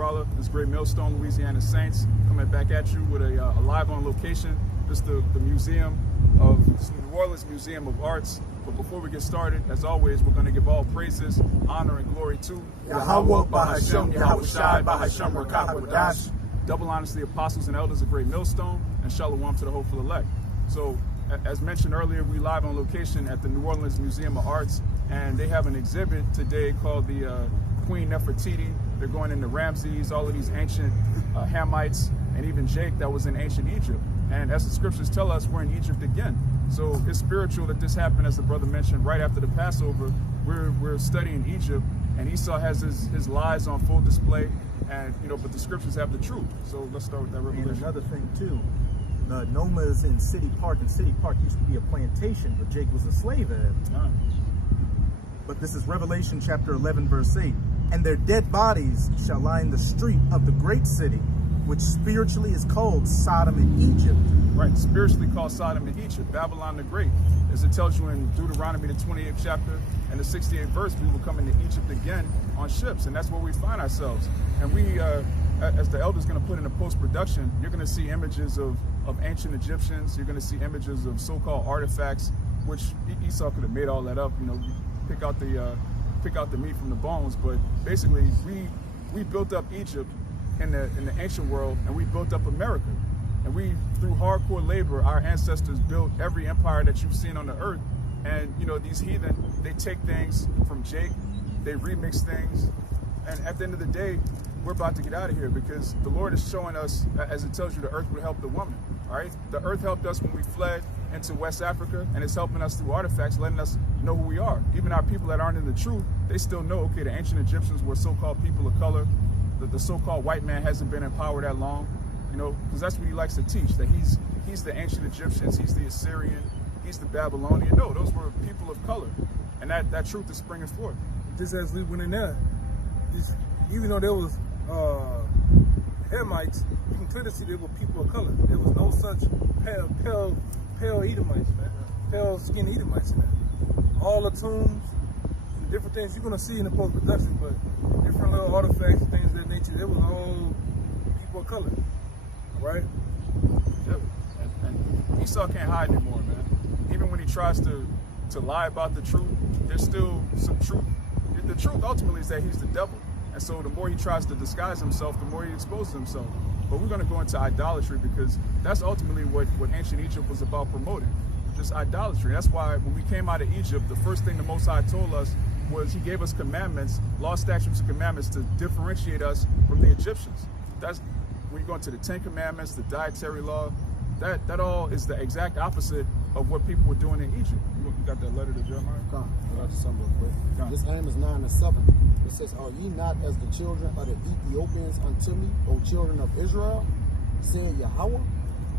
Nasrallah, this great Millstone, Louisiana Saints, coming back at you with a live on location. This is the museum of New Orleans Museum of Arts. But before we get started, as always, we're going to give all praises, honor, and glory to Yahweh, Bahashem, Yahushai, Bahashem, Rakah, double honors to the apostles and elders of Great Millstone, and shalom to the hopeful elect. So, as mentioned earlier, we live on location at the New Orleans Museum of Arts, and they have an exhibit today called the Queen Nefertiti. They're going into Ramses, all of these ancient Hamites, and even Jake that was in ancient Egypt. And as the scriptures tell us, we're in Egypt again. So it's spiritual that this happened, as the brother mentioned, right after the Passover. We're studying Egypt, and Esau has his lies on full display, and but the scriptures have the truth. So let's start with that revelation. And another thing too, the Noma's in City Park, and City Park used to be a plantation, but Jake was a slave at it. But this is Revelation chapter 11, verse 8. And their dead bodies shall lie in the street of the great city, which spiritually is called Sodom and Egypt. Right, spiritually called Sodom and Egypt, Babylon the Great. As it tells you in Deuteronomy, the 28th chapter and the 68th verse, we will come into Egypt again on ships, and that's where we find ourselves. And we, as the elder's going to put in the post-production, you're going to see images of ancient Egyptians. You're going to see images of so-called artifacts, which Esau could have made all that up. Pick out the meat from the bones. But basically, we built up Egypt in the ancient world, and we built up America. And we, through hardcore labor, our ancestors built every empire that you've seen on the earth. And these heathen, they take things from Jake, they remix things, and at the end of the day, we're about to get out of here, because the Lord is showing us, as it tells you, the earth would help the woman. All right, the earth helped us when we fled into West Africa, and it's helping us through artifacts, letting us know who we are. Even our people that aren't in the truth, they still know, okay, the ancient Egyptians were so-called people of color. The so-called white man hasn't been in power that long, because that's what he likes to teach, that he's the ancient Egyptians, he's the Assyrian, he's the Babylonian. No, those were people of color, and that truth is springing forth. Just as we went in there, even though there was Hamites, you can clearly see there were people of color. There was no such pale Edomites, man. Pale skin Edomites in there. All the tombs, different things you're gonna see in the post-production, but different little artifacts and things of that nature. It was all people of color, right? Yep. And Esau can't hide anymore, man. Even when he tries to lie about the truth, there's still some truth. The truth ultimately is that he's the devil. And so the more he tries to disguise himself, the more he exposes himself. But we're going to go into idolatry, because that's ultimately what ancient Egypt was about promoting, just idolatry. That's why when we came out of Egypt, the first thing the Most High told us was he gave us commandments, law, statutes, and commandments to differentiate us from the Egyptians. That's when you go into the 10 Commandments, the dietary law, that all is the exact opposite of what people were doing in Egypt. You got that letter to Jeremiah? Come, I got something real quick. This Amos 9 and 7. It says, "Are ye not as the children of the Ethiopians unto me, O children of Israel? Said Yahweh,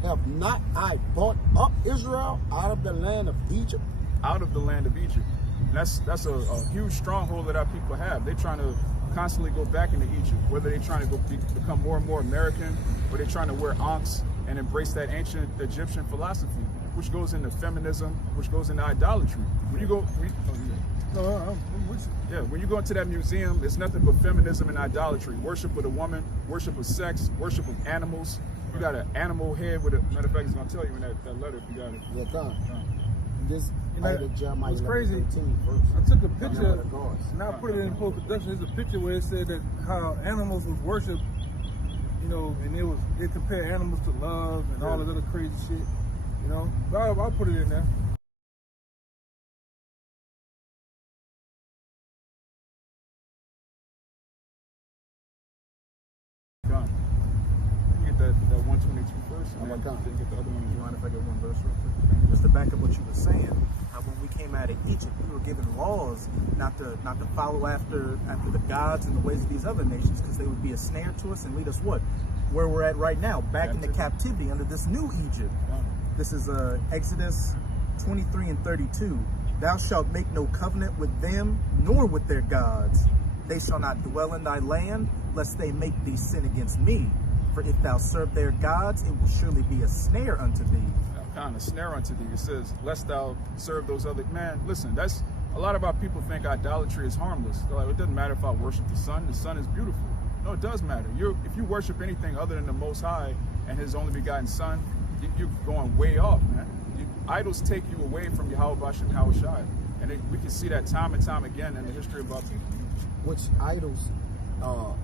have not I brought up Israel out of the land of Egypt?" Out of the land of Egypt. And that's a huge stronghold that our people have. They're trying to constantly go back into Egypt, whether they're trying to become more and more American, or they're trying to wear ankhs and embrace that ancient Egyptian philosophy, which goes into feminism, which goes into idolatry. When you go, when you go into that museum, it's nothing but feminism and idolatry. Worship of a woman, worship of sex, worship of animals. You got an animal head with a, matter of fact, it's going to tell you in that letter if you got it. Yeah, come. This Jeremiah was crazy. 13 verse. I took a picture, and I put it in post-production. There's a picture where it said that how animals was worshipped, and they compare animals to love and all this other crazy shit, But I'll put it in there. That 122 first, and then get the other one. You mind if I get one verse real quick? Just to back up what you were saying, how when we came out of Egypt, we were given laws not to follow after the gods and the ways of these other nations, because they would be a snare to us and lead us where we're at right now, back into captivity under this new Egypt. This is Exodus 23 and 32. Thou shalt make no covenant with them, nor with their gods. They shall not dwell in thy land, lest they make thee sin against me. For if thou serve their gods, it will surely be a snare unto thee. A snare unto thee. It says, lest thou serve those other. Man, listen, a lot of our people think idolatry is harmless. They're like, it doesn't matter if I worship the sun is beautiful. No, it does matter. If you worship anything other than the Most High and His only begotten Son, you're going way off, man. Idols take you away from Yahweh Bashem Yahushai. And we can see that time and time again in the history of our people. Which idols are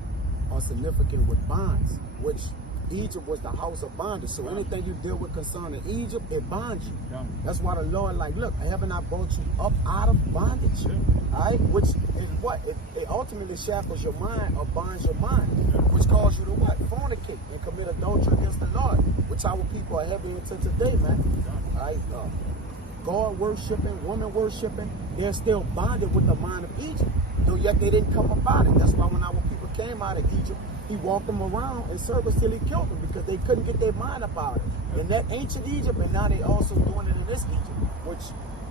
significant with bonds, which Egypt was the house of bondage. So anything you deal with concerning Egypt, it bonds you. Yeah. That's why the Lord, like, look, haven't I brought you up out of bondage? Yeah. All right, which is what? It ultimately shackles your mind or binds your mind, which causes you to what? Fornicate and commit adultery against the Lord, which our people are heavy into today, man. All right, God worshiping, woman worshiping, they're still bonded with the mind of Egypt, though yet they didn't come about it. That's why when our people came out of Egypt, He walked them around in circles till He killed them, because they couldn't get their mind about it. In that ancient Egypt, and now they also doing it in this Egypt,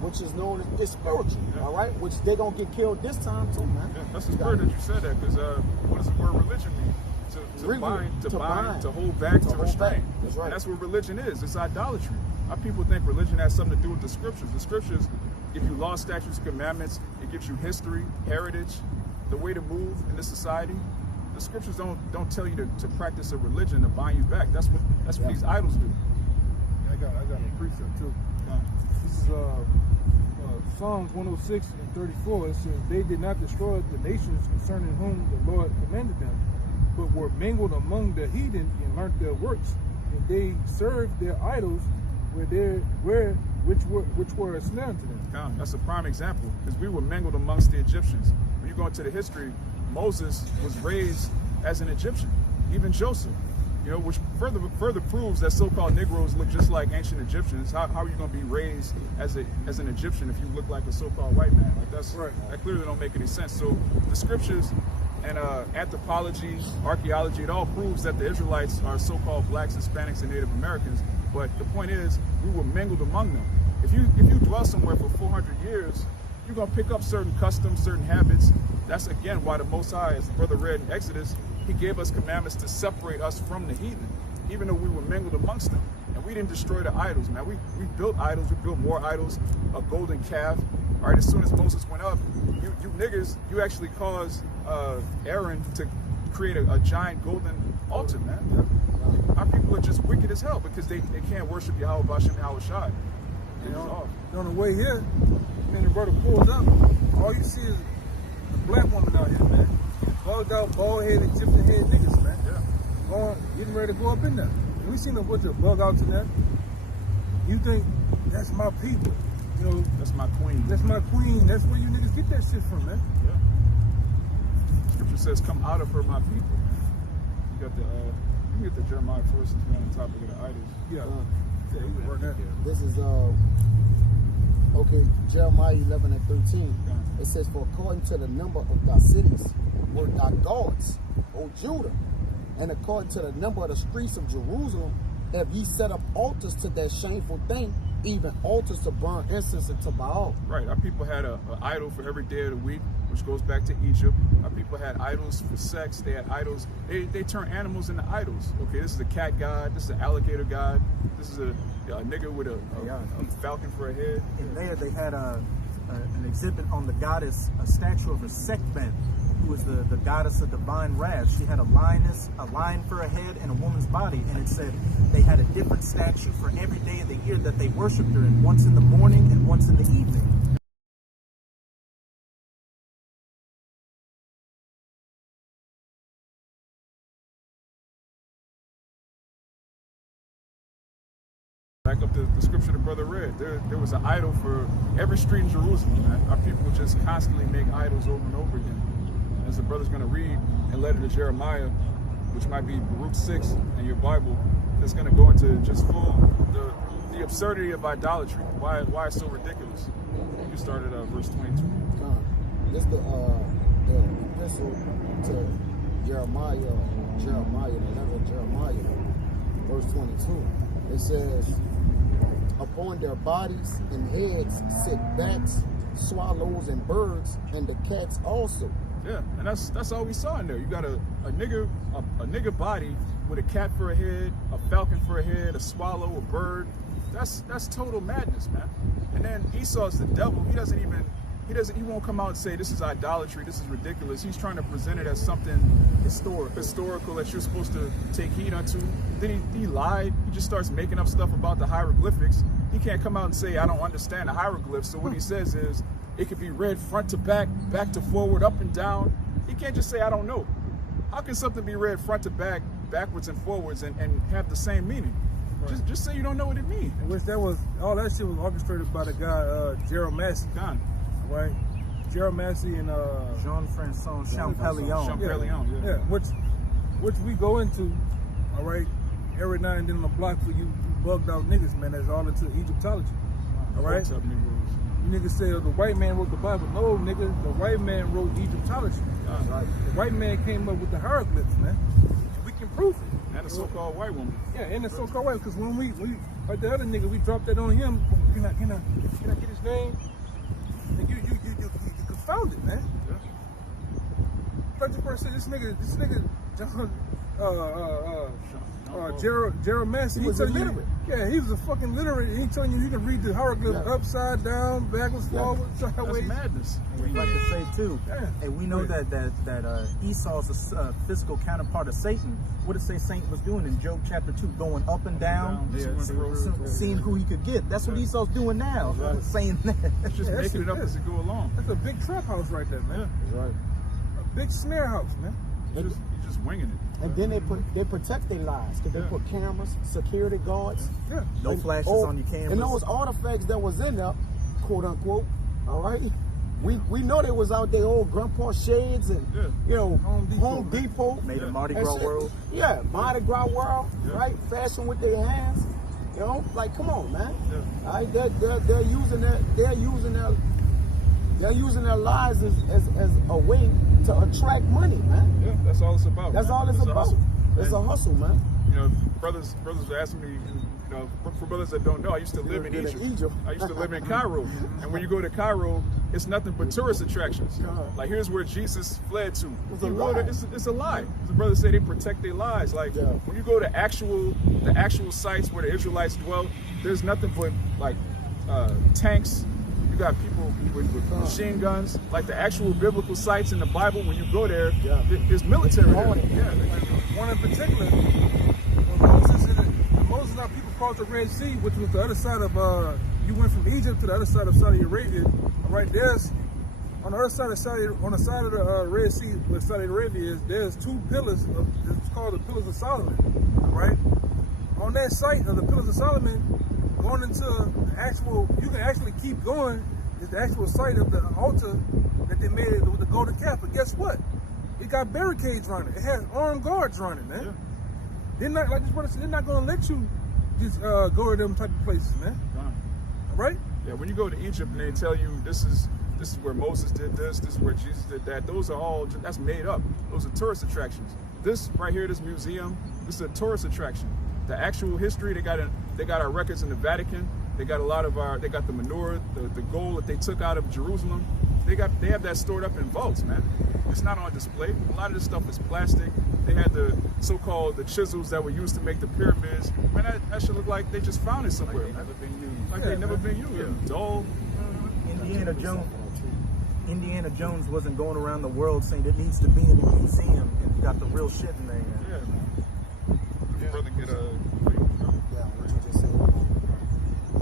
which is known as this spiritual, all right? Which they're going to get killed this time too, man. Yeah, that's the word that you said that, because what does the word religion mean? To bind, to hold back, to restrain. That's right. And that's what religion is. It's idolatry. Our people think religion has something to do with the scriptures. The scriptures give you law, statutes, commandments. It gives you history, heritage, the way to move in this society. The scriptures don't tell you to practice a religion to bind you back. That's what these idols do. I got a precept too. This is Psalms 106 and 34. It says, "They did not destroy the nations concerning whom the Lord commanded them, but were mingled among the heathen and learnt their works, and they served their idols which were a snare to them." That's a prime example, because we were mingled amongst the Egyptians. When you go into the history, Moses was raised as an Egyptian, even Joseph, which further proves that so-called Negroes look just like ancient Egyptians. How are you going to be raised as an Egyptian if you look like a so-called white man? Like that clearly don't make any sense. So the scriptures and anthropology, archaeology, it all proves that the Israelites are so-called blacks, Hispanics, and Native Americans. But the point is, we were mingled among them. If you dwell somewhere for 400 years, you're going to pick up certain customs, certain habits. That's, again, why the Most High, as the brother read in Exodus, He gave us commandments to separate us from the heathen, even though we were mingled amongst them. And we didn't destroy the idols, man. We built idols. We built more idols, a golden calf. All right, as soon as Moses went up, you niggers, you actually caused Aaron to create a giant golden altar, man. Our people are just wicked as hell because they can't worship Yahweh Bashem Yahushai. On the way here, man, the brother pulls up. All you see is a black woman out here, man. Bugged out, bald-headed, Egyptian-head niggas, man. Yeah. Getting ready to go up in there. And we seen a bunch of bug outs in there. You think, that's my people. That's my queen. That's my queen. That's where you niggas get that shit from, man. Yeah. Scripture says, "Come out of her, my people." You got you get the Jeremiah 4 since we're on the topic of the idols. This is Jeremiah 11 and 13. It says, "For according to the number of thy cities were thy gods, O Judah, and according to the number of the streets of Jerusalem have ye set up altars to that shameful thing, even altars to burn incense unto Baal." Right. Our people had an idol for every day of the week, which goes back to Egypt. Our people had idols for sex. They had idols. They turned animals into idols. Okay, this is a cat god. This is an alligator god. This is a nigga with a falcon for a head. In there, they had an exhibit on the goddess, a statue of a Sekhmet, who was the goddess of divine wrath. She had a lion for a head and a woman's body, and it said they had a different statue for every day of the year that they worshipped her in, once in the morning and once in the evening. Back up the scripture the brother read. There was an idol for every street in Jerusalem, man. Our people just constantly make idols over and over again. As the brother's going to read in letter to Jeremiah, which might be Baruch 6 in your Bible, that's going to go into just full the absurdity of idolatry. Why it's so ridiculous. You started at verse 22. This is the epistle to Jeremiah, the letter of Jeremiah, verse 22. It says, "Upon their bodies and heads sit bats, swallows, and birds, and the cats also." Yeah, and that's all we saw in there. You got a nigger body with a cat for a head, a falcon for a head, a swallow, a bird. That's total madness, man. And then Esau's the devil. He doesn't even He won't come out and say this is idolatry, this is ridiculous. He's trying to present it as something historical that you're supposed to take heed unto. Then he lied. He just starts making up stuff about the hieroglyphics. He can't come out and say, I don't understand the hieroglyphs. So what he says is, it could be read front to back, back to forward, up and down. He can't just say, I don't know. How can something be read front to back, backwards and forwards, and have the same meaning? Right. Just say you don't know what it means. In which all that shit was orchestrated by the guy Gerald Massey. Gone. Right? Gerald Massey and Jean-François Champollion. Yeah. Which we go into, all right, every now and then on the block for you bugged out niggas, man, that's all into Egyptology. All right? What's up, Negroes? You niggas say the white man wrote the Bible. No, nigga, the white man wrote Egyptology. Right. The white man came up with the hieroglyphs, man. And we can prove it. And the so-called white woman. Yeah, and the so-called white, because when we like the other nigga, we dropped that on him. Can I get his name? And you confounded, man. Yeah. 30%. This nigga, Gerald Massey. He was illiterate. Yeah, he was a fucking literate. He telling you he can read the hieroglyphs upside down, backwards, forward, sideways. That's madness. We'd like to say too, Yeah. and we know that Esau's a physical counterpart of Satan. What did say Satan was doing in Job chapter 2, going up and down, seeing who he could get. That's what Esau's doing now, saying that. He's just making it up as he go along. That's a big trap house right there, man. That's right. A big snare house, man. He's just winging it. And then they protect their lives because they put cameras, security guards. Yeah. No flashes on your cameras. And those artifacts that was in there, quote unquote, all right? We know they was out there, old grandpa shades and, Home Depot. Made a Mardi Gras world. Yeah, Mardi Gras world, right? Fashion with their hands. Like, come on, man. Yeah. All right, they're using their lives as a way to attract money, man. Yeah, that's all it's about. That's man. all it's about. hustle. It's a hustle, man. Brothers were asking me, for brothers that don't know, I used to live in Egypt. I used to live in Cairo. And when you go to Cairo, it's nothing but tourist attractions. Like, here's where Jesus fled to. It's a lie. The brothers say they protect their lives. Like, when you go to the actual sites where the Israelites dwell, there's nothing but, like, tanks. You got people with machine guns. Like, the actual biblical sites in the Bible, when you go there, there's military there. One in particular, when Moses and our people crossed the Red Sea, which was the other side of, you went from Egypt to the other side of Saudi Arabia. Right there's, on the other side of on the side of the Red Sea where Saudi Arabia is, there's two pillars, it's called the Pillars of Solomon, right? On that site of the Pillars of Solomon, going into you can actually keep going, is the actual site of the altar that they made with the golden calf. But guess what? It got barricades running. It has armed guards running, man. Yeah. They're not, like this brother said, they're not gonna let you just go to them type of places, man. Right? Yeah, when you go to Egypt and they tell you this is where Moses did this is where Jesus did that, those are all, that's made up. Those are tourist attractions. This right here, this museum, this is a tourist attraction. The actual history, they got our records in the Vatican. They got they got the menorah, the gold that they took out of Jerusalem. They have that stored up in vaults, man. It's not on display. A lot of this stuff is plastic. They had the so-called chisels that were used to make the pyramids. Man, that should look like they just found it somewhere. Like they've never been used. Yeah. Dull. Indiana Jones wasn't going around the world saying it needs to be in the museum, and you got the real shit in there. Yeah, man. Your brother get what you just said.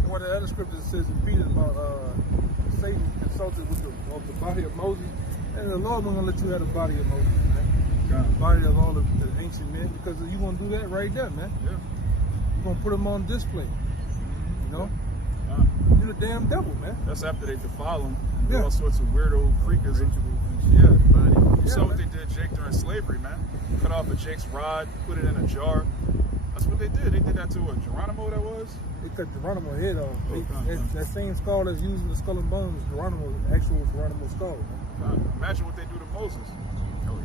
One of the other scriptures says repeated about Satan consulted with the body of Moses, and the Lord wasn't gonna let you have the body of Moses, man. The body of all the ancient men, because you gonna do that right there, man. Yeah. You're gonna put them on display. You know? You're the damn devil, man. That's after they defile them. Yeah. All sorts of weirdo freakers. Yeah. You saw what they did Jake during slavery, man. Cut off a Jake's rod, put it in a jar. That's what they did. They did that to a Geronimo, that was? They cut Geronimo head off. That same skull that's used in the Skull and Bones, actual Geronimo skull. Imagine what they do to Moses. Oh,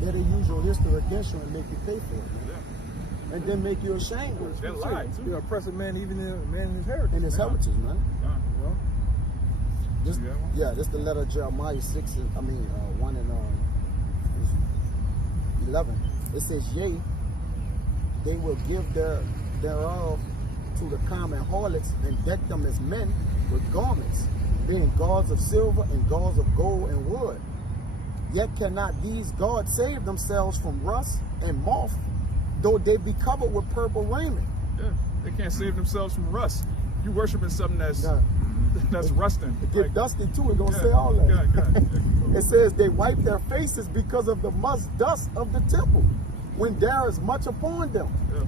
Yeah, they use your history against you and make you pay for it. Yeah. And then make you ashamed with They it. lied, too. You're oppressing man, even in man in his heritage. And his heritage, man. You know? This the letter of Jeremiah 1 and 11. It says, yea, they will give thereof to the common harlots and deck them as men with garments, being gods of silver and gods of gold and wood. Yet cannot these gods save themselves from rust and moth, though they be covered with purple raiment. Yeah, they can't save themselves from rust. You worshiping something that's Yeah. that's rusting. It get Like, dusty too, it's gonna yeah, say all that. yeah. It says they wipe their faces because of the much dust of the temple, when there is much upon them. Yeah.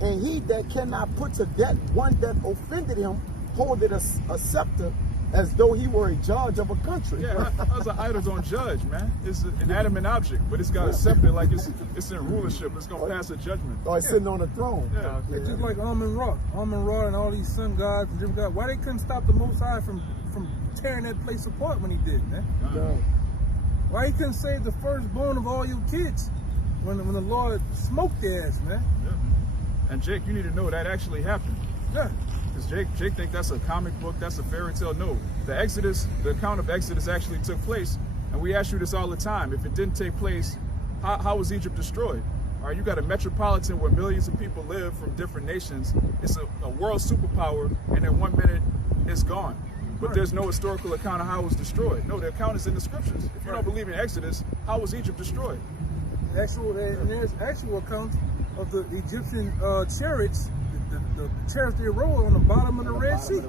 And he that cannot put to death one that offended him, holdeth a scepter as though he were a judge of a country. Yeah, how's an idol don't judge, man? It's an inanimate object, but it's got a scepter, like it's in rulership. It's gonna pass a judgment. Or sitting on a throne. Yeah. It's just like Amun-Ra and all these sun gods and different gods. Why they couldn't stop the Most High from tearing that place apart when he did, man? Yeah. Why he couldn't save the firstborn of all your kids when the Lord smoked their ass, man? Yeah. And Jake, you need to know that actually happened. Yeah. Because Jake think that's a comic book, that's a fairy tale. No, the account of Exodus actually took place, and we ask you this all the time. If it didn't take place, how was Egypt destroyed? All right, you got a metropolitan where millions of people live from different nations. It's a world superpower, and in 1 minute, it's gone. But there's no historical account of how it was destroyed. No, the account is in the scriptures. If you don't believe in Exodus, how was Egypt destroyed? And there's actual accounts of the Egyptian chariots, the chariots they rode on the bottom of the Red Sea.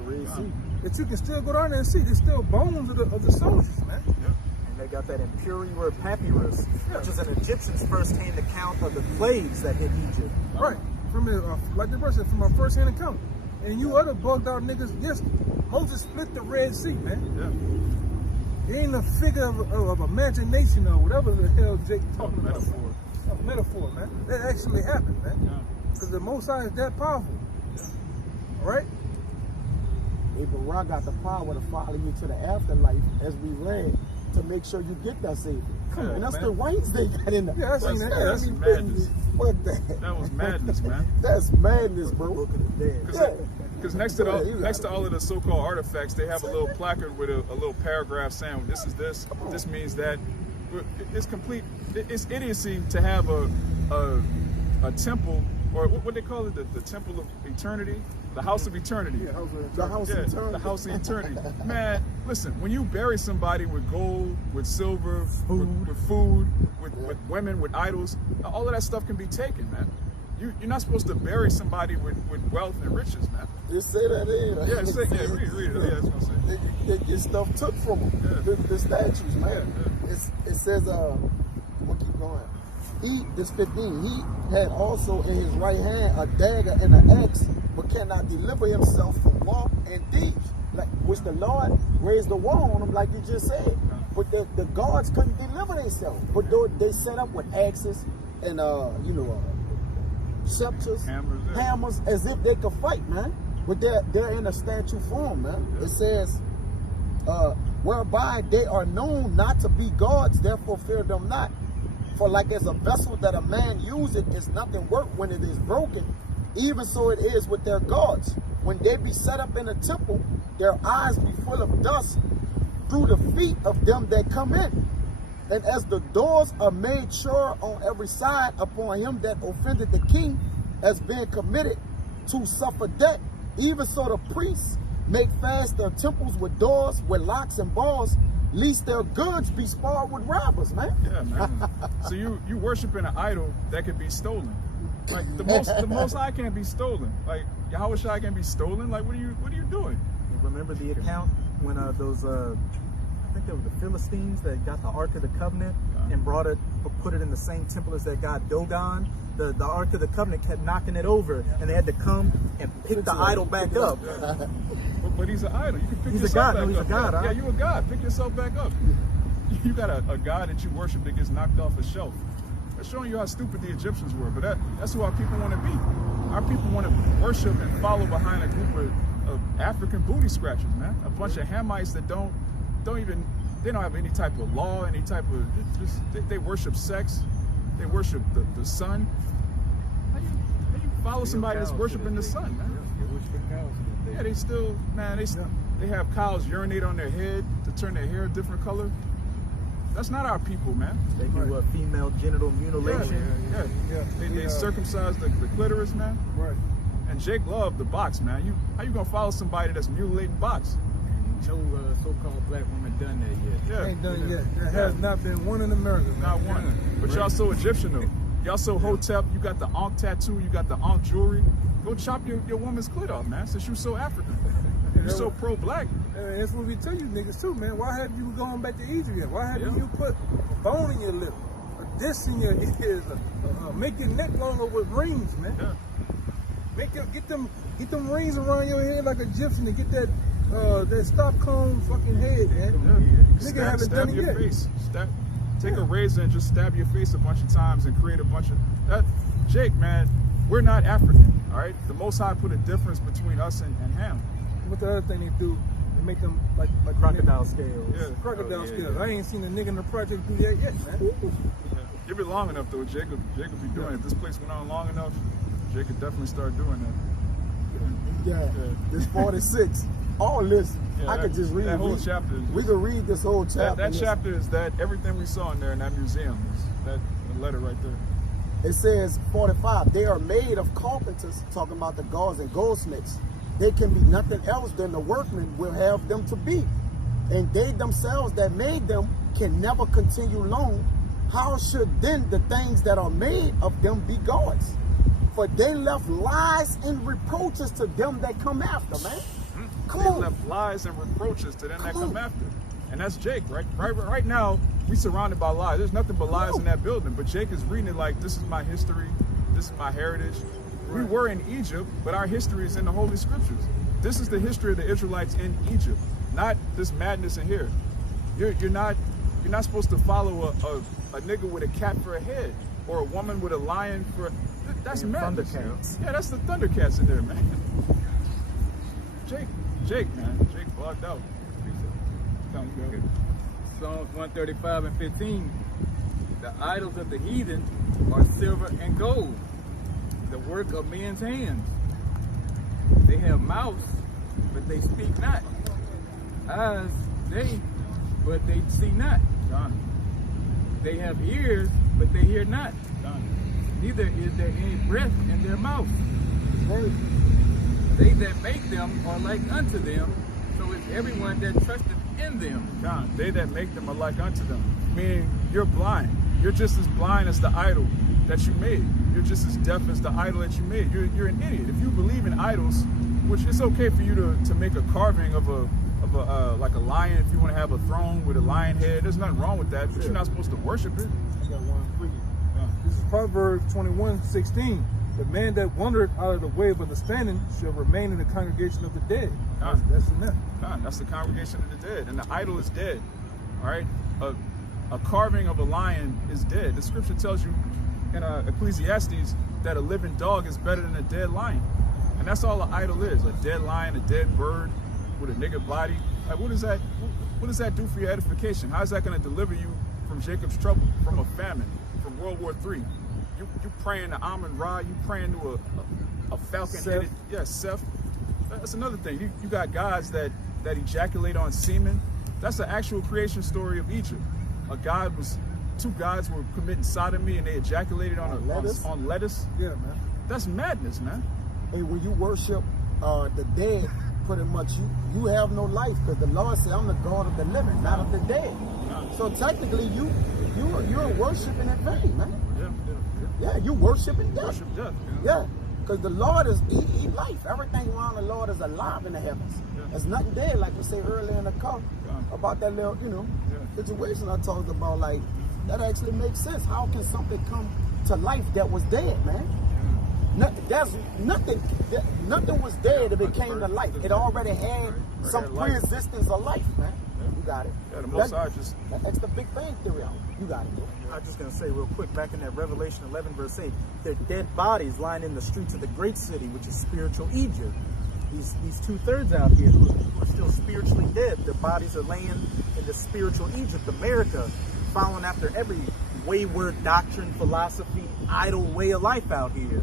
That you can still go down there and see. There's still bones of the soldiers, man. Yeah. And they got that Imperial Papyrus, which is an Egyptian's first-hand account of the plagues that hit Egypt. Right. From like the verse said, from our first-hand account. And you other bugged out niggas, yes, Moses split the Red Sea, man. Yeah. It ain't a figure of imagination or whatever the hell Jake talking about. Metaphor. A metaphor, man. That actually happened, man. Yeah. Because the Most High is that powerful. Yeah. All right? Abraham got the power to follow you to the afterlife, as we read, to make sure you get that saving. Come on, And that's man. the whites they got in there. Yeah, I seen that. Yeah, That's madness. Fuck that. That was madness, man. That's madness, bro. Book of the Dead. Because next to all of the so-called artifacts, they have a little placard with a little paragraph saying this is this means that. It's complete. It's idiocy to have a temple, or what they call it, the temple of eternity, the house of eternity. Yeah, The house of eternity. The house of eternity. Man, listen, when you bury somebody with gold, with silver, with food, with women, with idols, all of that stuff can be taken, man. You're not supposed to bury somebody with wealth and riches, man. You say that in. Read it. Yeah, that's what I'm saying. They get stuff took from them. Yeah. The statues, man. Yeah, It says, we'll keep going. This 15, he had also in his right hand a dagger and an axe, but cannot deliver himself from war and thieves, like which the Lord raised the war on him, like you just said. But the guards couldn't deliver themselves. But they set up with axes and scepters, hammers, as if they could fight, man. But they're in a statue form, man. It says, whereby they are known not to be gods, therefore fear them not. For like as a vessel that a man useth is nothing worth when it is broken, even so it is with their gods. When they be set up in a temple, their eyes be full of dust through the feet of them that come in. And as the doors are made sure on every side upon him that offended the king, as being committed to suffer death, even so the priests make fast their temples with doors, with locks and bars, lest their goods be spoiled with robbers, man. Yeah, man. So you worshiping an idol that could be stolen. Like the most high can't be stolen. Like Yahweh Shai can't be stolen. Like what are you doing? Remember the account when those I think they were the Philistines that got the Ark of the Covenant and put it in the same temple as that god Dogon. The Ark of the Covenant kept knocking it over, and they had to come and pick the idol back up. But he's an idol. You can pick He's yourself a god. back No, he's up. a god. Yeah, Huh? you a god. Pick yourself back up. You got a god that you worship that gets knocked off a shelf. That's showing you how stupid the Egyptians were. But that's who our people want to be. Our people want to worship and follow behind a group of African booty scratchers, man. A bunch of Hamites that don't have any type of law, any type of they worship sex. They worship the sun. How you follow somebody that's worshiping the sun, man? Yeah, they still, man, they have cows urinate on their head to turn their hair a different color. That's not our people, man. They do a female genital mutilation. Yeah. They circumcise the clitoris, man. Right. And Jake loved the box, man. How you gonna follow somebody that's mutilating box? No so-called black woman done that yet. Yeah, Ain't done it yet. There has not been one in America. Man. not one. But y'all so Egyptian though. Y'all so Hotep. You got the Ankh tattoo. You got the Ankh jewelry. Go chop your woman's clit off, man. Since you so African, you so pro-black. And that's what we tell you niggas too, man. Why haven't you gone back to Egypt yet? Why haven't you put a bone in your lip, a disc in your ears, make your neck longer with rings, man? Yeah. Get them rings around your head like Egyptian and get that Stockholm fucking head, man. Nigga haven't Stab done it your yet. face. Take a razor and just stab your face a bunch of times and create a bunch of that. Jake, man, we're not African, all right? The Most High put a difference between us and Ham. What the other thing they do? They make them like Crocodile scales. Yeah. crocodile Oh, yeah, scales. yeah. I ain't seen a nigga in the project do that yet, man. Give it long enough though, Jacob be doing it. If this place went on long enough, Jake could definitely start doing that. Yeah, this 46. All this, Yeah, I could just read. that whole chapter. We could read this whole chapter. That chapter is that everything we saw in there in that museum is that the letter right there. It says 45. They are made of carpenters, talking about the guards and goldsmiths. They can be nothing else than the workmen will have them to be. And they themselves that made them can never continue long. How should then the things that are made of them be gods? For they left lies and reproaches to them that come after, man. Come They on. left lies and reproaches to them that Come come on. after. And that's Jake, right? Right now, we surrounded by lies. There's nothing but lies in that building. But Jake is reading it like, this is my history. This is my heritage. We were in Egypt, but our history is in the Holy Scriptures. This is the history of the Israelites in Egypt, not this madness in here. You're not supposed to follow a nigga with a cat for a head or a woman with a lion for. That's madness. Thundercats. Yeah, that's the Thundercats in there, man. Jake, man. Jake bugged out. Psalms 135 and 15. The idols of the heathen are silver and gold, the work of men's hands. They have mouths, but they speak not. Eyes, but they see not. Done. They have ears, but they hear not. Done. Neither is there any breath in their mouth. Hey, They that make them are like unto them, so is everyone that trusteth in them. God, they that make them are like unto them. Meaning you're blind. You're just as blind as the idol that you made. You're just as deaf as the idol that you made. You're an idiot. If you believe in idols, which it's okay for you to make a carving of a like a lion if you want to have a throne with a lion head. There's nothing wrong with that, but you're not supposed to worship it. I got one for you. This is Proverbs 21:16. The man that wandered out of the way of understanding shall remain in the congregation of the dead. That's enough. God, that's the congregation of the dead, and the idol is dead. All right, a carving of a lion is dead. The scripture tells you in Ecclesiastes that a living dog is better than a dead lion, and that's all an idol is: a dead lion, a dead bird with a nigger body. Like, what does that do for your edification? How is that going to deliver you from Jacob's trouble, from a famine, from World War III? You praying to Amun Ra, you praying to a falcon-headed, Seth. That's another thing. You got gods that ejaculate on semen. That's the actual creation story of Egypt. Two gods were committing sodomy and they ejaculated on lettuce. Yeah, man. That's madness, man. hey, when you worship the dead, pretty much you have no life, because the Lord said, I'm the God of the living, not of the dead. So technically you're worshiping in vain, man. Yeah, you worshiping death. Worship death. Yeah, because the Lord is he life. Everything around the Lord is alive in the heavens. There's nothing dead, like we said earlier in the call about that little, situation I talked about. Like, that actually makes sense. How can something come to life that was dead, man? Nothing was dead if it came to life. It already had some pre-existence of life, man. You got it. Yeah, the Most High just. That's the Big Bang Theory. You got it. I'm just going to say real quick, back in that Revelation 11 verse 8, their dead bodies lying in the streets of the great city, which is spiritual Egypt. These 2/3 out here who are still spiritually dead, their bodies are laying in the spiritual Egypt, America, following after every wayward doctrine, philosophy, idle way of life out here.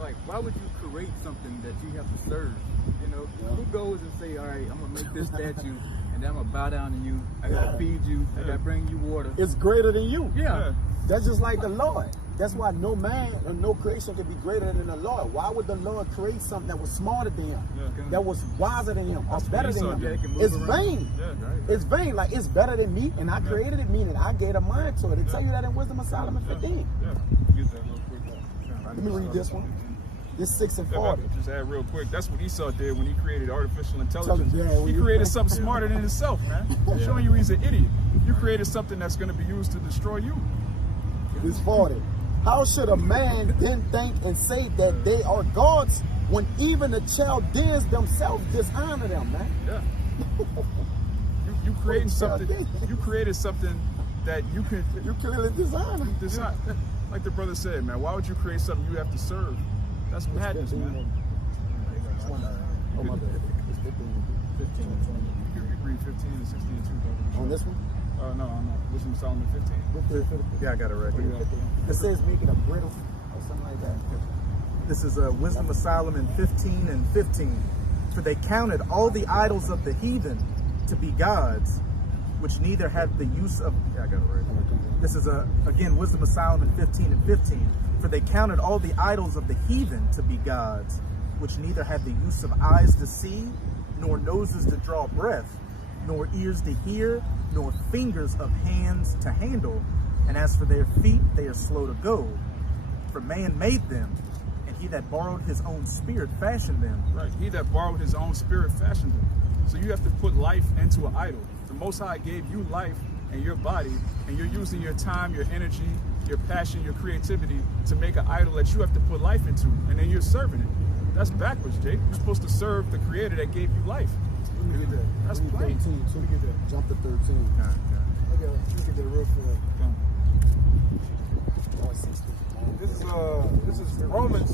Like, why would you create something that you have to serve? Who goes and say, all right, I'm going to make this statue and then I'm going to bow down to you. I got to feed you. I got to bring you water. It's greater than you. Yeah. That's just like the Lord. That's why no man or no creation can be greater than the Lord. Why would the Lord create something that was smarter than him, that was wiser than him, or better than him? It's vain. It's vain. Like, it's better than me, and I created it, meaning I gave a mind to it. They tell you that in Wisdom of Solomon 15. Let me read this one. It's 6 and 40. Just add real quick. That's what Esau did when he created artificial intelligence. Yeah, he created something smarter than himself, man. Showing you he's an idiot. You created something that's going to be used to destroy you. It's 40. How should a man then think and say that they are gods when even the Chaldeans themselves dishonor them, man? Yeah. you created something. You created something that you could. You clearly dishonor. Like the brother said, man. Why would you create something you have to serve? That's madness, man. Oh, my bad. It's 15 and 20. You read 15 and 16 and 2. On this one? No. Wisdom of Solomon 15. Yeah, I got it right here. It says make it a brittle or something like that. This is Wisdom of Solomon 15 and 15. For they counted all the idols of the heathen to be gods, which neither had the use of... Yeah, I got it right. This is, again, Wisdom of Solomon 15 and 15. For they counted all the idols of the heathen to be gods, which neither had the use of eyes to see, nor noses to draw breath, nor ears to hear, nor fingers of hands to handle. And as for their feet, they are slow to go. For man made them, and he that borrowed his own spirit fashioned them. Right. He that borrowed his own spirit fashioned them. So you have to put life into an idol. The Most High gave you life and your body, and you're using your time, your energy, your passion, your creativity to make an idol that you have to put life into, and then you're serving it. That's backwards, Jake. You're supposed to serve the Creator that gave you life. That's plain. Jump to 13. Look at that real quick. This is Romans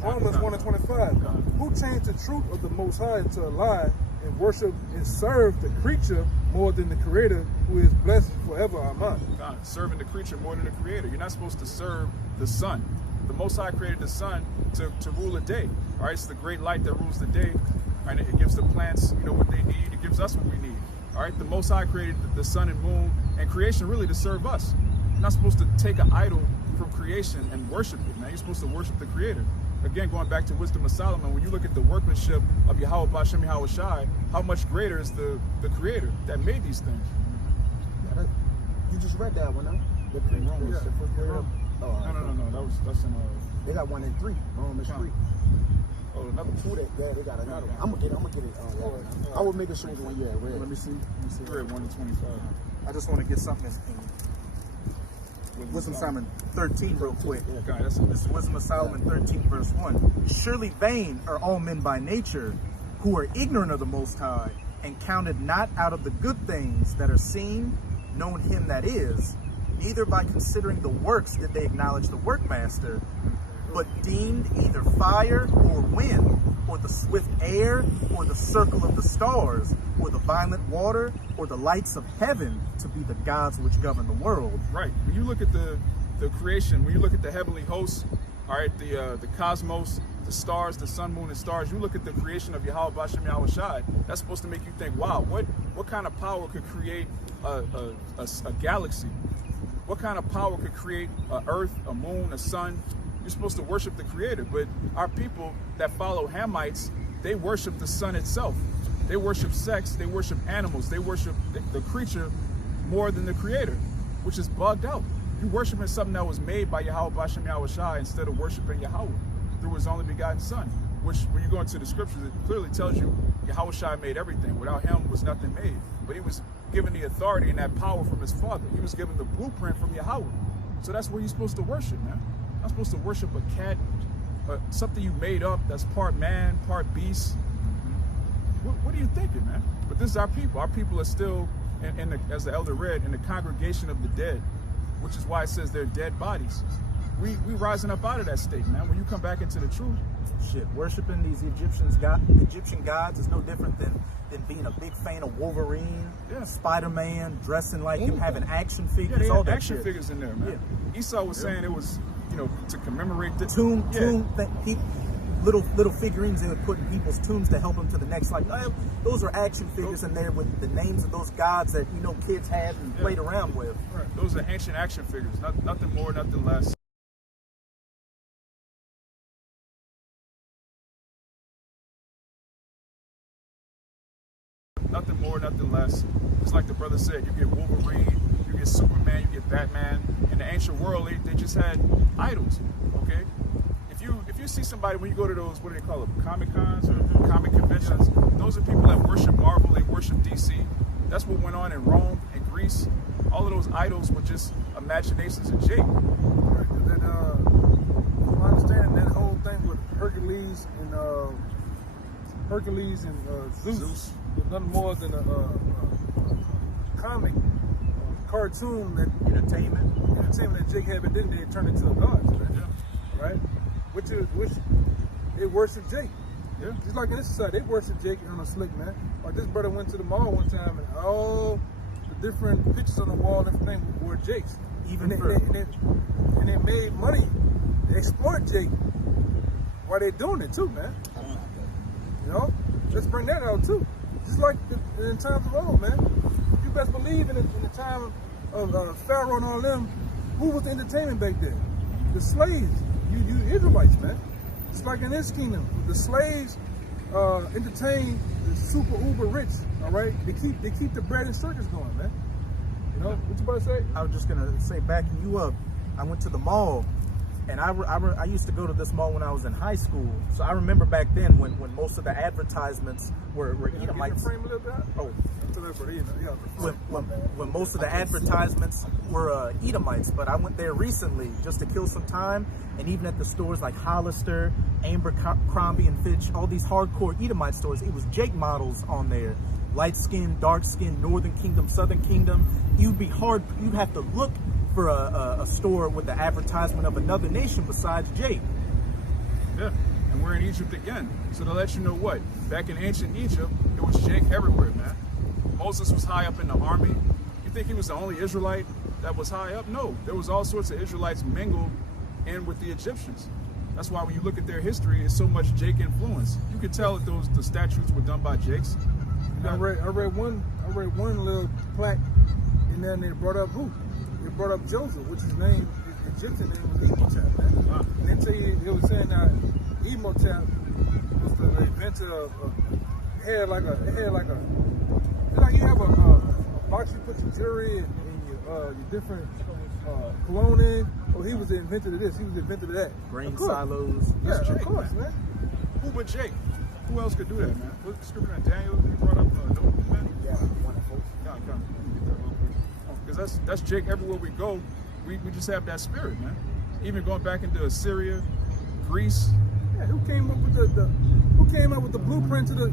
1 and 25. Who changed the truth of the Most High into a lie and worship and serve the creature more than the Creator, who is blessed forever? Amen. God, serving the creature more than the Creator. You're not supposed to serve the sun. The Most High created the sun to rule the day. All right, it's the great light that rules the day. And it gives the plants, what they need. It gives us what we need. All right, the Most High created the sun and moon and creation really to serve us. You're not supposed to take an idol from creation and worship it, man. You're supposed to worship the Creator. Again, going back to Wisdom of Solomon, when you look at the workmanship of Yahweh Bashem Yahweh Shai, how much greater is the Creator that made these things? You just read that one, huh? No. That's in They got 1 and 3. Romans 3. Oh, another two. They got another one. I'm gonna get it. I will make a sure when you read. Let me see. Read 1 to 25. I just want to get something in Wisdom of Solomon 13 real quick. Okay, this is Wisdom of Solomon 13 verse 1. Surely vain are all men by nature, who are ignorant of the Most High, and counted not out of the good things that are seen, known him that is, neither by considering the works did they acknowledge the workmaster, but deemed either fire or wind, or the swift air, or the circle of the stars, or the violent water, or the lights of heaven to be the gods which govern the world. Right. When you look at the creation, when you look at the heavenly hosts, all right, the cosmos, the stars, the sun, moon, and stars, you look at the creation of Yahweh Bashem Yahweh Shai, that's supposed to make you think, wow, what kind of power could create a galaxy? What kind of power could create an earth, a moon, a sun? You're supposed to worship the Creator, but our people that follow Hamites, they worship the sun itself. They worship sex, they worship animals, they worship the creature more than the Creator, which is bugged out. You're worshiping something that was made by Yahweh Bashem Yahweh Shai instead of worshiping Yahweh through his only begotten Son, which when you go into the scriptures, it clearly tells you Yahweh Shai made everything. Without him was nothing made. But he was given the authority and that power from his Father. He was given the blueprint from Yahweh. So that's where you're supposed to worship, man. You're not supposed to worship a cat, something you made up that's part man, part beast. What are you thinking, man? But this is our people. Our people are still, as the elder read, in the congregation of the dead, which is why it says they're dead bodies. We rising up out of that state, man. When you come back into the truth. Shit, worshiping these Egyptian gods is no different than being a big fan of Wolverine, Spider-Man, dressing like him, having action figures, they all had that action shit. figures in there, man. Yeah. Esau was saying it was, to commemorate the little figurines they would put in people's tombs to help them to the next life. Those are action figures in there with the names of those gods that kids had and played around with. Right. Those are ancient action figures, nothing more, nothing less. Nothing more, nothing less. It's like the brother said, you get Wolverine, you get Superman, you get Batman. In the ancient world, they just had idols, okay? If you see somebody, when you go to those, what do they call them, Comic-Cons or comic conventions, those are people that worship Marvel, they worship DC. That's what went on in Rome and Greece. All of those idols were just imaginations of Jake. Right, and then, from my understanding, that whole thing with Hercules and Zeus was nothing more than a comic cartoon that entertainment that Jake had, but then they turned into a god, right? Which they worship Jake. Yeah. Just like in this society, they worship Jake on a slick, man. Like this brother went to the mall one time and all the different pictures on the wall and everything were Jake's. Even and they made money. They exploit Jake while they're doing it too, man. You know? Let's bring that out too. Just like in times of old, man. You best believe in the time of Pharaoh and all them, who was the entertainment back then? The slaves. You Israelites, man. It's like in this kingdom, the slaves entertain the super uber rich. All right, they keep the bread and circus going, man. You know what you about to say? I was just gonna say, backing you up, I went to the mall, and I used to go to this mall when I was in high school. So I remember back then when most of the advertisements were Edomites. Frame a little bit. Oh. When When most of the advertisements were Edomites, but I went there recently just to kill some time, and even at the stores like Hollister, Abercrombie and Fitch, all these hardcore Edomite stores, it was Jake models on there. Light skin, dark skin, Northern Kingdom, Southern Kingdom. You'd have to look for a store with the advertisement of another nation besides Jake. Yeah, and we're in Egypt again. So to let you know what, back in ancient Egypt, it was Jake everywhere, man. Moses was high up in the army. You think he was the only Israelite that was high up? No, there was all sorts of Israelites mingled in with the Egyptians. That's why when you look at their history, it's so much Jake influence. You could tell that the statues were done by Jakes. I read one little plaque, and then they brought up who? They brought up Joseph, which his Egyptian name was Imhotep, man. And then they were saying that Imhotep was the inventor of it had like you have a box you put your jewelry and your different cologne in. Oh, he was the inventor of this. He was the inventor of that. Grain silos. Yeah, That's of Jake, course, man. Who but Jake? Who else could do that, man? What scripture in Daniel you brought up? Man? Yeah, wonderful. Because that's Jake everywhere we go. We just have that spirit, man. Even going back into Assyria, Greece. Yeah, who came up with the blueprint to the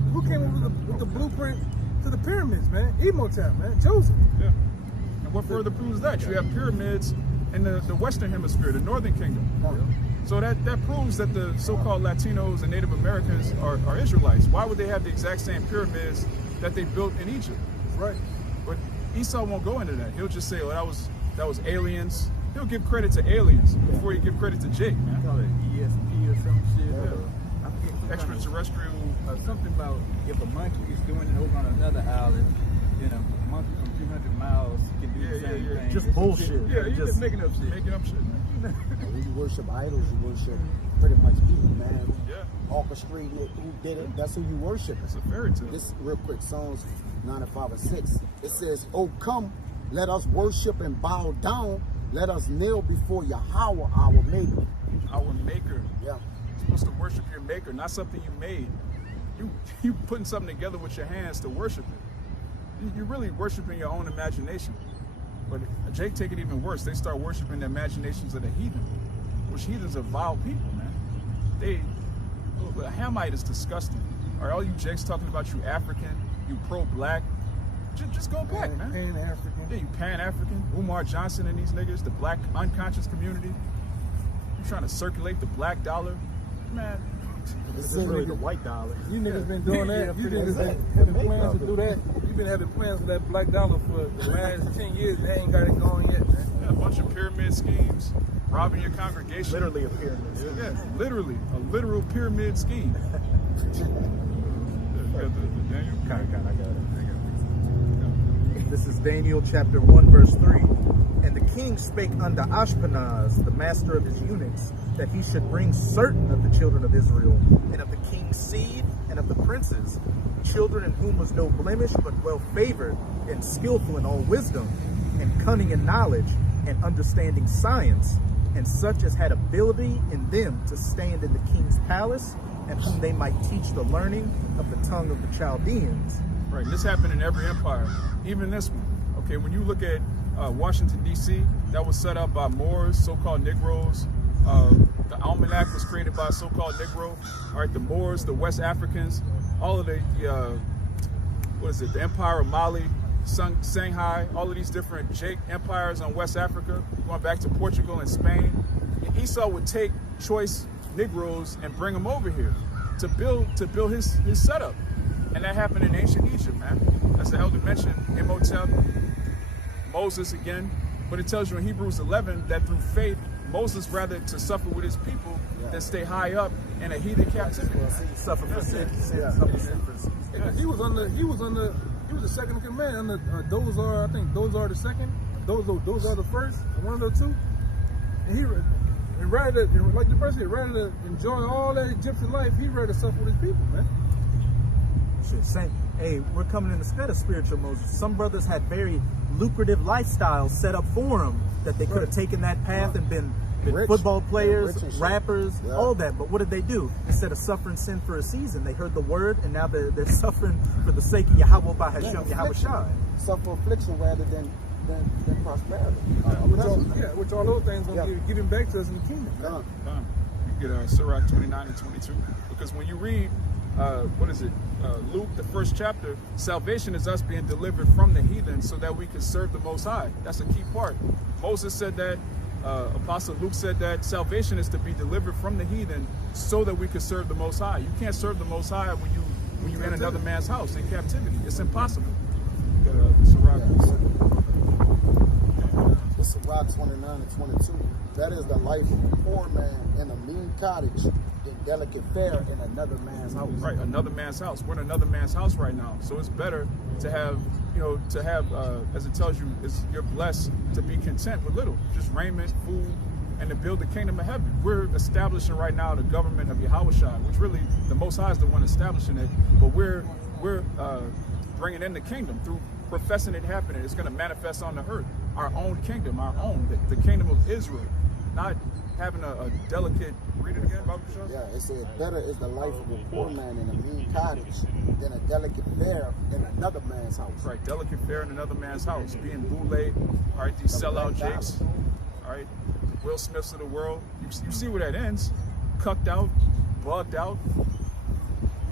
blueprint to the pyramids, man? Imhotep, man. Joseph. Yeah. And what further proves that? You have pyramids in the Western Hemisphere, the Northern Kingdom. So that proves that the so-called Latinos and Native Americans are Israelites. Why would they have the exact same pyramids that they built in Egypt? Right. But Esau won't go into that. He'll just say, oh, that was aliens. He'll give credit to aliens before he give credit to Jake, man. Call it ESP or some shit. Yeah. I forget what Extraterrestrial. something about if a monkey is doing it over on another island, then a monkey from 200 miles can do the same thing. Just bullshit. Yeah, you're just making up shit. Making up shit, man. When you worship idols, you worship pretty much evil, man. Yeah. Orchestrating it, who did it, that's who you worship. It's a fairy tale. This real quick, Psalms 95:6. It says, "Oh, come, let us worship and bow down. Let us kneel before Yahweh, our Maker." Our maker. Yeah. You're supposed to worship your maker, not something you made. You putting something together with your hands to worship it. You're really worshiping your own imagination. But Jake take it even worse. They start worshiping the imaginations of the heathen, which heathens are vile people, man. The Hamite is disgusting. All you Jakes talking about you African, you pro-black, just go back, man. Pan-African. Yeah, you Pan-African, Umar Johnson and these niggas, the black unconscious community. You trying to circulate the black dollar, man. It's really the white dollar. You niggas been doing that. You niggas exactly. been having plans to do that. You've been having plans for that black dollar for the last 10 years. They ain't got it going yet, man. Yeah, a bunch of pyramid schemes, robbing your congregation. Literally a pyramid. Yeah, literally a literal pyramid scheme. This is Daniel chapter 1 verse 3. And the king spake unto Ashpenaz, the master of his eunuchs, that he should bring certain of the children of Israel, and of the king's seed, and of the princes, children in whom was no blemish, but well favored, and skillful in all wisdom, and cunning in knowledge, and understanding science, and such as had ability in them to stand in the king's palace, and whom they might teach the learning of the tongue of the Chaldeans. Right, this happened in every empire, even this one. Okay, when you look at Washington, D.C., that was set up by Moors, so-called Negroes. The Almanac was created by a so-called Negro. All right, the Moors, the West Africans, all of the Empire of Mali, Shanghai, all of these different Jake empires on West Africa, going back to Portugal and Spain. And Esau would take choice Negroes and bring them over here to build his setup. And that happened in ancient Egypt, man. As the elder mentioned, Imhotep, Moses again. But it tells you in Hebrews 11 that through faith, Moses rather to suffer with his people than stay high up in a heathen captivity. Suffer for sin. He was the second in command under Dozar. I think Dozar the second, Dozar the first, one of the two. And rather than, like the person said, rather than enjoy all that Egyptian life, he rather suffer with his people, man. Hey, we're coming instead of spiritual Moses. Some brothers had very lucrative lifestyles set up for them that they could have taken that path and been Rich. football players, Rich and shit. rappers, Yeah. all that. But what did they do? Instead of suffering sin for a season, they heard the word, and now they're suffering for the sake of Yahweh by Hashem, Yahweh Shai. Suffer affliction rather than prosperity. Which all those things gonna give him back to us in the kingdom. Yeah. You get Sirach 29 and 22. Because when you read, Luke, the first chapter, salvation is us being delivered from the heathen so that we can serve the Most High. That's a key part. Moses said that, Apostle Luke said that salvation is to be delivered from the heathen so that we can serve the Most High. You can't serve the Most High when you're in another man's house in captivity. It's impossible. You got Sirach. It's Sirach 29 and 22. That is the life of a poor man in a mean cottage, in delicate fare in another man's house. Right, another man's house. We're in another man's house right now. So it's better to have, as it tells you, you're blessed to be content with little. Just raiment, food, and to build the kingdom of heaven. We're establishing right now the government of Yahweh Shai, which really, the Most High is the one establishing it. But we're bringing in the kingdom through professing it happening. It's going to manifest on the earth. Our own kingdom, the kingdom of Israel. Not having a delicate, read it again, Baba Kishar? Yeah, it said, better is the life of a poor man in a mean cottage than a delicate fare in another man's house. Right, delicate fare in another man's house. Being boule, all right, these sellout jakes, all right, Will Smiths of the world. You see where that ends. Cucked out, bugged out.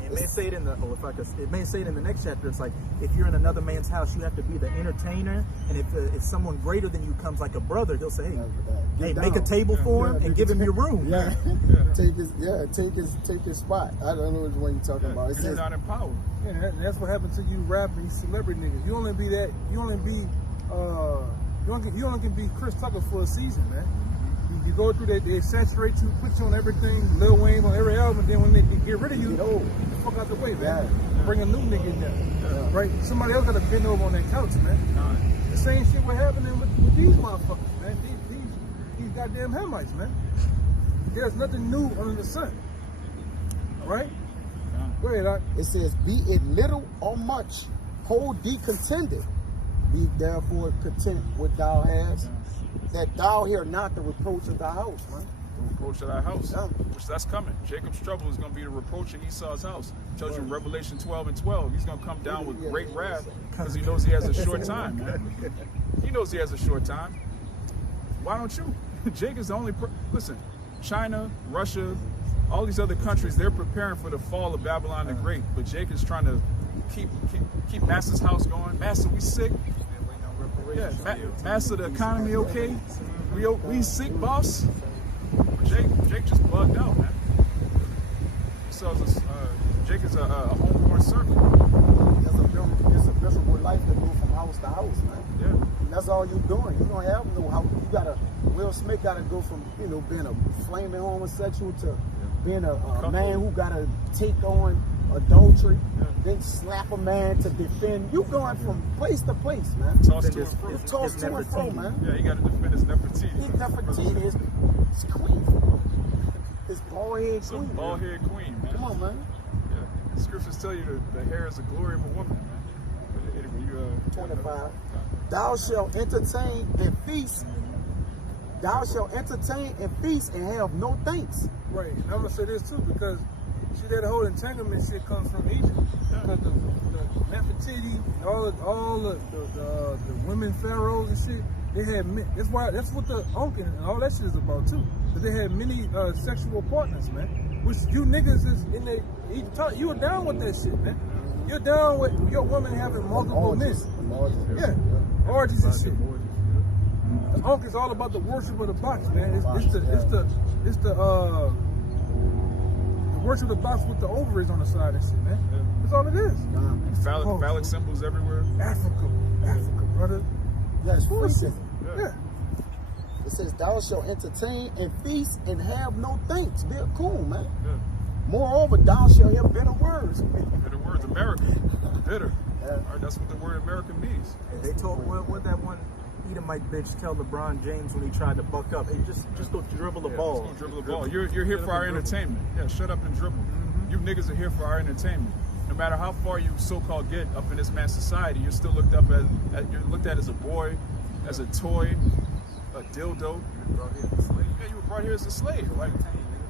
It may say it in it may say it in the next chapter. It's like, if you're in another man's house, you have to be the entertainer, and if someone greater than you comes like a brother, he'll say, hey, make a table for him and give him your room. Yeah, take his spot. I don't know which one you're talking about. You're not empowered. Yeah, and that's what happened to you rapping celebrity niggas. You only can be Chris Tucker for a season, man. You go through that, they saturate you, put you on everything, Lil Wayne on every album, then when they get rid of you, get the fuck out the way, man. Bring a new nigga in there. Right? Somebody else gotta bend over on that couch, man. The same shit was happening with these motherfuckers, man. These goddamn Hamites, man. There's nothing new under the sun. Right? Go ahead, It says, be it little or much, hold thee contented. Be therefore content with thou hast, that thou hear not the reproach of thy house, man. The reproach of thy house, which that's coming. Jacob's trouble is going to be the reproach of Esau's house. It tells you in Revelation 12 and 12, he's going to come down with great wrath because he knows he has a short time, man. He knows he has a short time. Why don't you? Jake is the only listen, China, Russia, all these other countries, they're preparing for the fall of Babylon the Great, but Jake is trying to keep Master's house going. Master, we sick. Yeah, Master, the economy okay? We sick, boss. Jake just bugged out, man. Jake is a homeborn servant. It's a miserable life to go from house to house, man. Yeah. And that's all you're doing. You don't have no house. Will Smith gotta go from, being a flaming homosexual to being a man who gotta take on adultery, then slap a man to defend. You going from place to place, man. Toss to and fro. Toss to and fro, man. Yeah, he got to defend his Nefertiti. His Nefertiti is queen. It's bald head Some queen. bald head queen, man. Come on, man. Yeah. The scriptures tell you the hair is the glory of a woman, man. But anyway, you 25. Thou shalt entertain and feast. Thou shalt entertain and feast and have no thanks. Right, and I'm gonna say this too because see that whole entanglement shit comes from Egypt. Because the Nefertiti and all the women pharaohs and shit, they had that's what the Onken and all that shit is about too. But they had many sexual partners, man. Which you niggas is in the you were down with that shit, man. You're down with your woman having multiple men. Yeah, orgies and shit. The Onk is all about the worship of the box, man. It's the worship of the box with the ovaries on the side and shit, man. That's all it is. And phallic symbols everywhere. Africa, brother. Yeah, it's freaking. Yeah. It says, thou shalt entertain and feast and have no thanks. Be cool, man. Yeah. Moreover, thou shalt hear bitter words. Bitter words, America. Bitter. Yeah. All right, that's what the word America means. And they told what that one Edomite bitch tell LeBron James when he tried to buck up. Hey, just go dribble the ball. Just go dribble the ball. You're here for our entertainment. Yeah, shut up and dribble. You niggas are here for our entertainment. No matter how far you so-called get up in this man's society, you're still looked at as a boy, as a toy, a dildo. Yeah, you were brought here as a slave. Like,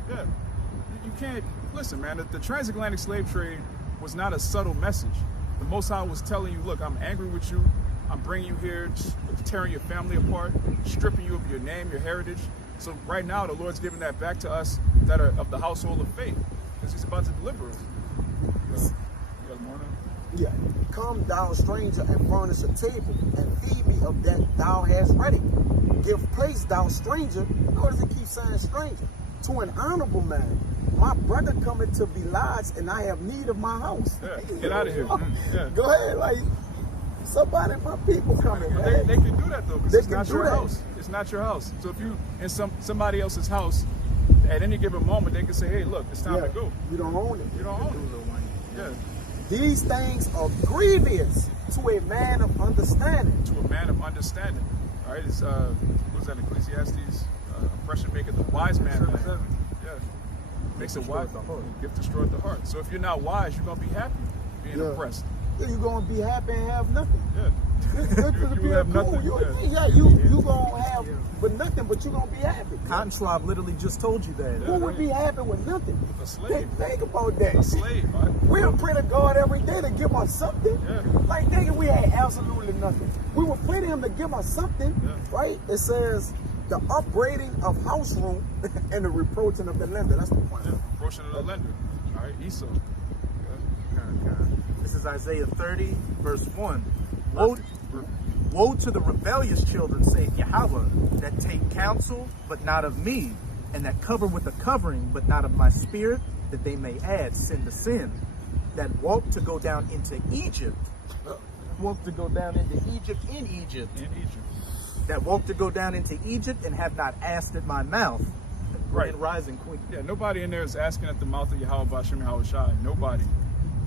yeah, you can't listen, man. The transatlantic slave trade was not a subtle message. The Most High was telling you, look, I'm angry with you. I'm bringing you here, tearing your family apart, stripping you of your name, your heritage. So right now, the Lord's giving that back to us that are of the household of faith, because He's about to deliver us. You got more now? Yeah. Come, thou stranger, and furnish a table, and feed me of that thou hast ready. Give place, thou stranger. Notice it keeps saying stranger. To an honorable man. My brother cometh to be lodged, and I have need of my house. Yeah, get out of here. Yeah. Go ahead, like somebody, my people coming, man. They can do that though, because They it's can not do your that. house. It's not your house. So if you in somebody else's house, at any given moment, they can say, "Hey, look, it's time to go." You don't own it. You don't own it. Yeah. These things are grievous to a man of understanding. To a man of understanding. All right, it's what's that? Ecclesiastes. Oppression maketh the wise man. Yeah. Makes it wise. Gift destroyed the heart. So if you're not wise, you're gonna be happy being oppressed. Yeah, you're gonna be happy and have nothing. Yeah. You have nothing. You gonna have with nothing, but you gonna be happy. Cotton Schwab literally just told you that. Who would be happy with nothing? A slave. Think about that. A slave. Right? We'll pray to God every day to give us something. Yeah. Like, nigga, we had absolutely nothing. We would pray to Him to give us something, right? It says the upbraiding of house room and the reproaching of the lender. That's the point. Yeah. Portion of the lender. All right, Esau. This is Isaiah 30, verse 1. Woe to the rebellious children, saith Yahweh, that take counsel, but not of me, and that cover with a covering, but not of my spirit, that they may add sin to sin, that walk to go down into Egypt. Walk to go down into Egypt in Egypt. In Egypt. That walk to go down into Egypt and have not asked at my mouth. Right. Rising queen. Yeah, nobody in there is asking at the mouth of Yahweh Bashim Yahweh Shai. Nobody.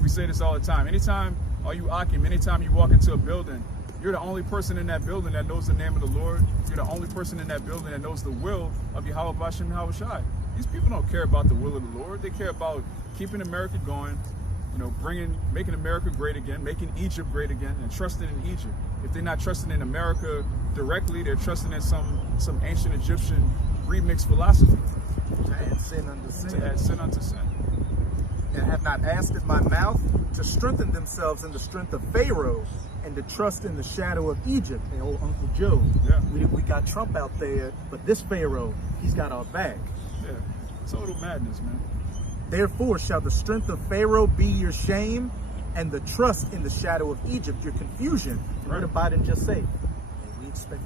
We say this all the time. Anytime, all you Akim, anytime you walk into a building, you're the only person in that building that knows the name of the Lord. You're the only person in that building that knows the will of Yahweh Bashim Yahweh Shai. These people don't care about the will of the Lord. They care about keeping America going, making America great again, making Egypt great again, and trusting in Egypt. If they're not trusting in America directly, they're trusting in some ancient Egyptian remixed philosophy. To add sin unto sin. To add sin unto sin. And have not asked at my mouth to strengthen themselves in the strength of Pharaoh and to trust in the shadow of Egypt. And old Uncle Joe, Yeah. we got Trump out there, but this Pharaoh, he's got our back. Yeah. Total madness, man. Therefore shall the strength of Pharaoh be your shame, and the trust in the shadow of Egypt your confusion. And what did Biden just say? We expect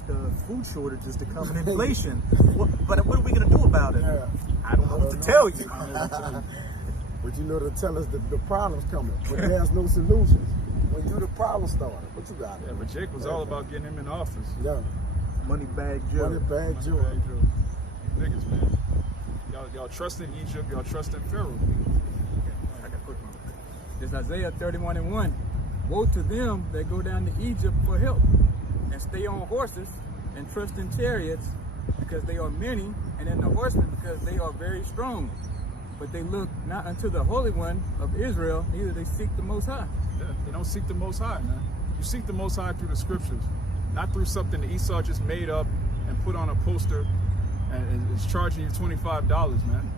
food shortages to come and inflation. But what are we going to do about it? Yeah. I don't know what to tell you. But you know to tell us the problem's coming, but there's no solutions. When you the problem starter, what you got? Yeah, but Jake was all about getting him in office. Yeah. Money bag Joe. Money bag Joe. Niggas, man. Y'all trust in Egypt, y'all trust in Pharaoh. I got a quick one. It's Isaiah 31:1. Woe to them that go down to Egypt for help, and stay on horses, and trust in chariots, because they are many, and then the horsemen because they are very strong. But they look not unto the Holy One of Israel, neither they seek the Most High. Yeah, they don't seek the Most High, man. You seek the Most High through the scriptures, not through something that Esau just made up and put on a poster and is charging you $25, man.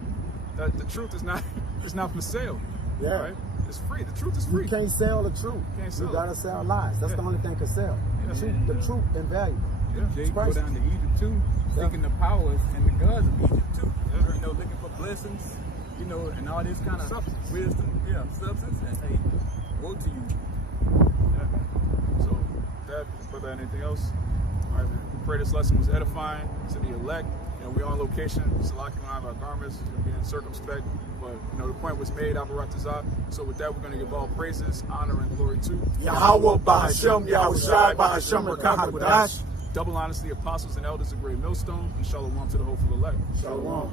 The truth is not it's not for sale. Yeah. Right? It's free. The truth is free. You can't sell the truth. Can't sell You it. gotta sell lies. That's the only thing can sell. Yeah. The truth invaluable. Yeah. Jacob go Christ. down to Egypt too, seeking the powers and the gods of Egypt too. Yeah. You know, looking for blessings, you know, and all this kind of Substance. wisdom, substance. And hey, woe to you. Yeah, man. So, that, brother, anything else? All right, man. We pray this lesson was edifying to the elect. You know, we're on location. Salaki don't have our garments. We're being circumspect. But, you know, the point was made, Abaratazah. So with that, we're going to give all praises, honor, and glory to Yahweh Bahashem, Yahushai Bahashem, Rakakadash. double honors to the apostles and elders of Great Millstone, and shalom to the hopeful elect. Shalom.